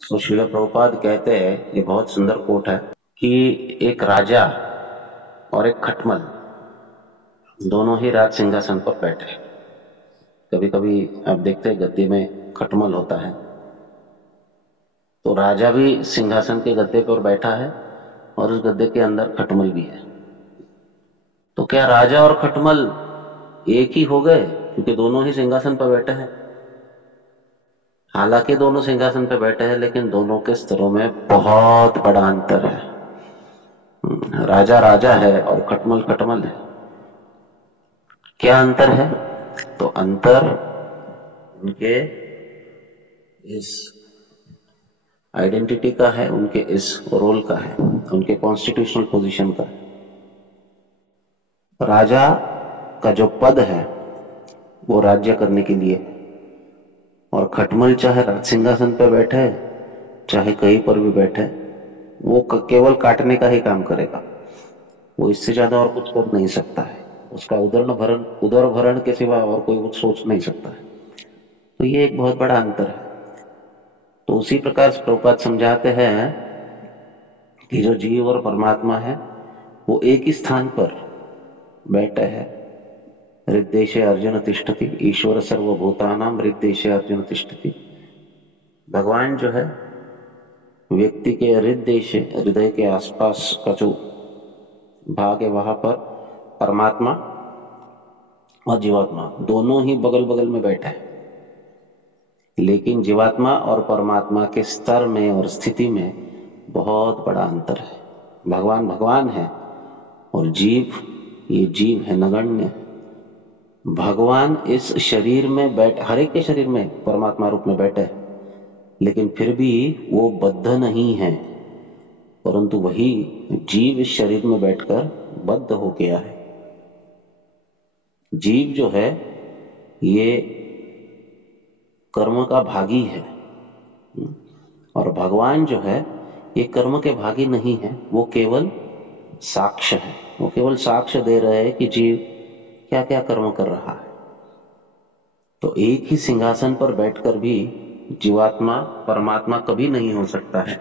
तो श्रील प्रभुपाद कहते हैं, ये बहुत सुंदर कोट है, कि एक राजा और एक खटमल दोनों ही राज सिंहासन पर बैठे। कभी कभी आप देखते हैं गद्दे में खटमल होता है, तो राजा भी सिंहासन के गद्दे पर बैठा है और उस गद्दे के अंदर खटमल भी है। तो क्या राजा और खटमल एक ही हो गए, क्योंकि दोनों ही सिंहासन पर बैठे हैं? हालांकि दोनों सिंहासन पर बैठे हैं, लेकिन दोनों के स्तरों में बहुत बड़ा अंतर है। राजा राजा है और खटमल खटमल है। क्या अंतर है? तो अंतर उनके इस आइडेंटिटी का है, उनके इस रोल का है, उनके कॉन्स्टिट्यूशनल पोजीशन का है। राजा का जो पद है वो राज्य करने के लिए, और खटमल चाहे राज सिंहासन पर बैठे चाहे कहीं पर भी बैठे, वो केवल काटने का ही काम करेगा। वो इससे ज्यादा और कुछ कर नहीं सकता है। उसका उदर भरण के सिवा और कोई कुछ सोच नहीं सकता है। तो ये एक बहुत बड़ा अंतर है। तो उसी प्रकार से प्रभुपाद समझाते हैं कि जो जीव और परमात्मा है वो एक ही स्थान पर बैठे हैं। हृदय अर्जुन तिष्ठति, ईश्वर सर्वभूतानां हृदय अर्जुन तिष्ठति। भगवान जो है व्यक्ति के हृदय से, हृदय के आसपास का जो भाग है वहां पर परमात्मा और जीवात्मा दोनों ही बगल बगल में बैठे हैं। लेकिन जीवात्मा और परमात्मा के स्तर में और स्थिति में बहुत बड़ा अंतर है। भगवान भगवान है और जीव, ये जीव है, नगण्य। भगवान इस शरीर में बैठ, हर एक के शरीर में परमात्मा रूप में बैठे, लेकिन फिर भी वो बद्ध नहीं है, परंतु वही जीव इस शरीर में बैठकर बद्ध हो गया है। जीव जो है ये कर्म का भागी है, और भगवान जो है ये कर्म के भागी नहीं है, वो केवल साक्ष्य है। वो केवल साक्ष्य दे रहे हैं कि जीव क्या क्या कर्म कर रहा है। तो एक ही सिंहासन पर बैठकर भी जीवात्मा परमात्मा कभी नहीं हो सकता है।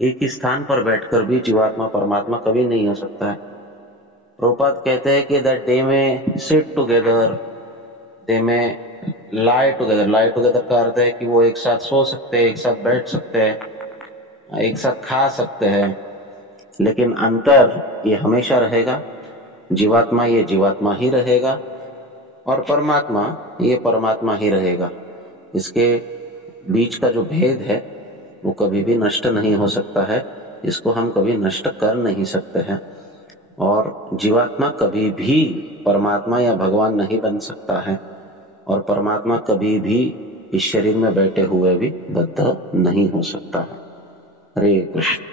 एक ही स्थान पर बैठकर भी जीवात्मा परमात्मा कभी नहीं हो सकता है। प्रभुपाद कहते हैं कि दैट दे में सिट टुगेदर, दे में लाई टुगेदर। लाई टुगेदर का अर्थ है कि वो एक साथ सो सकते हैं, एक साथ बैठ सकते हैं, एक साथ खा सकते हैं, लेकिन अंतर ये हमेशा रहेगा। जीवात्मा ये जीवात्मा ही रहेगा और परमात्मा ये परमात्मा ही रहेगा। इसके बीच का जो भेद है वो कभी भी नष्ट नहीं हो सकता है। इसको हम कभी नष्ट कर नहीं सकते हैं, और जीवात्मा कभी भी परमात्मा या भगवान नहीं बन सकता है, और परमात्मा कभी भी इस शरीर में बैठे हुए भी बद्ध नहीं हो सकता है। हरे कृष्ण।